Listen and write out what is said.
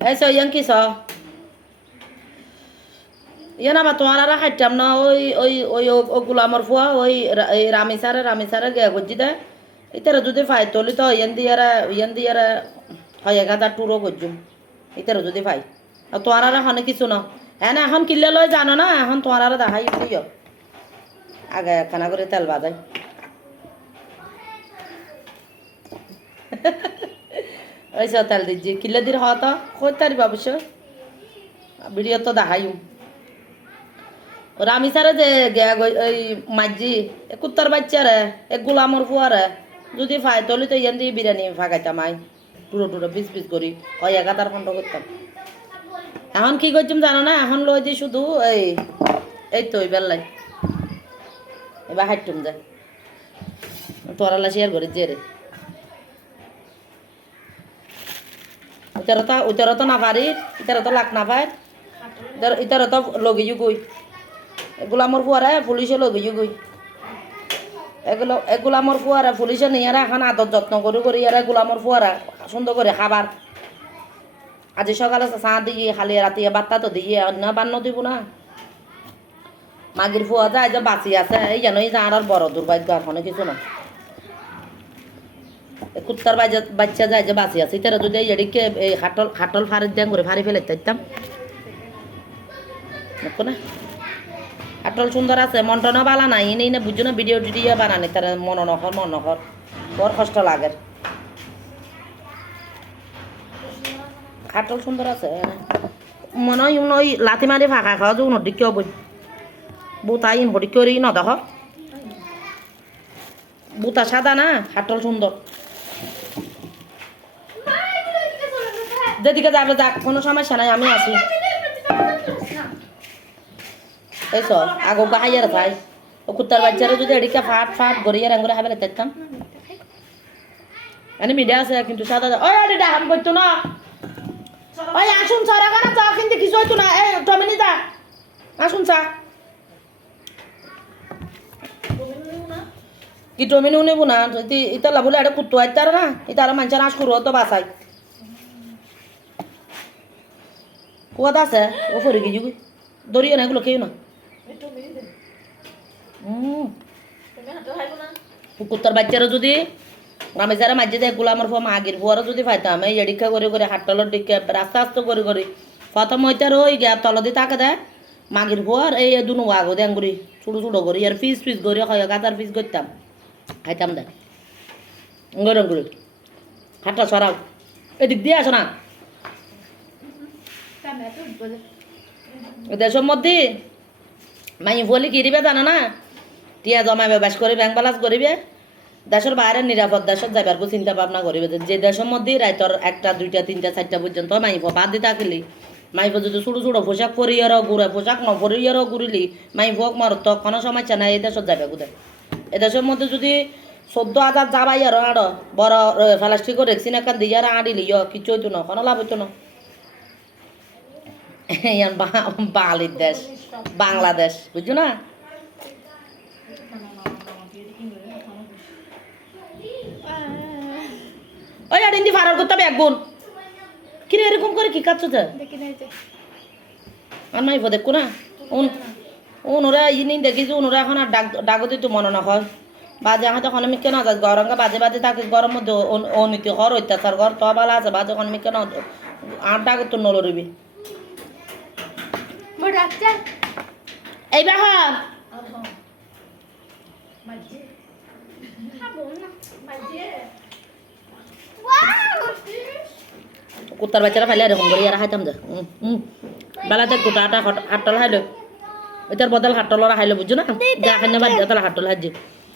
এইসো young kiss ইয়ে না তোমার আর খাইতাম না ওই ওই ওই ও গুলামর ফুয়া ওই রামি সারে গে গজি দে ইতারা যদি ফাই তলি তো ইয়ান দিয়ারা হয় 1000 টুরো গজুম ইতারা যদি ফাই আর তোমার আর এখন কিছু না হ্যাঁ না এখন কিনলে লয় জানো না এখন তোমার আর দেখাই দিও আগে একখানা করে তেল বাজাই ওই সব তেল দিচ্ছি কিলে দির হওয়া তো করতে পারবি অবশ্য ভিডিও তো দেখাইম রামি সারে যে ওই মাঝি কুত্তার বাচ্চারে এক গোলামর ফুয়ারে যদি ফাই তলি তো ইয়ান দিয়ে বিরিয়ানি ফাঁকাইতাম আই টুরো পিস করি ওই 1000 খন্ড করতাম এখন কি করছিম জানো না এখন লই যে শুধু এই তো ওই বেল্লাই এবার হাইটুম যায় তোরালা শেয়ার করি যে রে উতারো তো না পারি ইতারো তো লাখ না পায় ইতারো তো লগিজু গই গোলামর ফুয়ারে পুলিশে লগিজু গই গোলামর ফুয়ারা পুলিশে নিয়ে এখন আদর যত্ন করি এরা গোলামর ফুয়ারা সুন্দর করে খাবার আজি সকালে চা দিয়ে খালি রাতে বাত্তা তো দিয়ে অন্য বান্ন দিব না মাগির ফুয়া যায় যে বাঁচি আছে এই জানোই যা আর বড় দুর্ভাগ্য এখনো কিছু না কুত্তার বাচ্চা যায় যে বাঁচি আছে তারা যদি এদিকে এই হাটল ফাড়ি দেন করে ফাড়ি ফেলে দিতাম না হাটল সুন্দর আছে মন্টনও বালা নাই নেই না বুঝছো না ভিডিও টিডিও বানানি তারা মন নখর বড় কষ্ট লাগে হাটল সুন্দর আছে মনে হয় ওই লাথি মারি ফাঁকা খাওয়া যে উন্নতি কেউ বই বুতা ইন ভরি করি ন দেখ বুতা সাদা না হাটল সুন্দর যেদিকে যাবে যাক কোনো সমস্যা নাই আমি আছি এই সব আগো গাইয়ার ভাই ও কুত্তার বাচ্চারা যদি এদিকে ফাট গড়িয়ে রাঙ্গুরে হাবে দেখতাম মানে মিডিয়া আছে কিন্তু সাদা ওই এটা হাম করতো না ওই আসুন সারা কানা চা কিন্তু কিছু হইতো না এই টমিনি যা আসুন চা কি টমিনিও নেবো না ইতালা বলে এটা কুত্তো আইতার না ইতারা মানুষের আস করো তো বাসাই কুয়াত আছে ও ফরি গিয়ে দরিয়ে না এগুলো কেউ না কুত্তার বাচ্চারা যদি আমি যারা মাঝে দেয় গোলামর ফোয়া মাগির ফুয়ারও যদি পাইতাম এই এডিক্ষা করে হাটতলের দিকে আস্তে করে প্রথম হইতার ওই গিয়া তলদি তাকে দেয় মাগির ফুয়ার এই দুনো আগো দেন করি ছোটো করি আর পিস করি হয় 1000 পিস করতাম খাইতাম দেয় গরম করে হাটটা সরাও এদিক দিয়ে আসো না দেশের মধ্যে মাই বলি কিরিবে জানো না টিয়া জমাবে বাস করি ব্যাংক বালাস করিবে দেশের বাইরে নিরাপদ দেশত যাবার চিন্তা ভাবনা করিবে যে দেশের মধ্যে রাইতর 1টা 2টা 3টা 4টা পর্যন্ত মাইফ বাদ দিতে থাকিলি মাইফ যদি ছোটো পোশাক পরিয়ারও ঘুরে পোশাক ন পরিয়ারও ঘুরিলি মাইফক মার তো কোনো সমস্যা নাই এই দেশত যাবে কোথায় এ দেশের মধ্যে যদি 14,000 যাবাই আরো বড় প্লাস্টিক রেক্সিন এখান দিয়ে আর আড়িলি কিছু হইতো না কোনো লাভ হইতো না বালির দেশ বাংলাদেশ বুঝছো না ওই আর ইন্দি ফারার করতে হবে একগুণ কিরে এরকম করে কি কাটছো তো আর নাই দেখো না ওরা ইনি দেখিছি ওরা এখন আর ডাকতে তো মনে না হয় বাজে এখন তখন আমি কেন যাই গরমকে বাজে থাকি গরম মধ্যে অনীতি হর অত্যাচার ঘর তো ভালো আছে বাজে এখন আমি কেন আর ডাক তো নলরিবি এইবার কুত্তার বাচ্চারা ফাইলে এরকম করে ইয়ারা খাইতাম যা বেলাতে গোটা হাটল খাইলো এটার বদল হাটলরা খাইলো বুঝছো না যা খাই বাদ তাহলে হাটল হাজি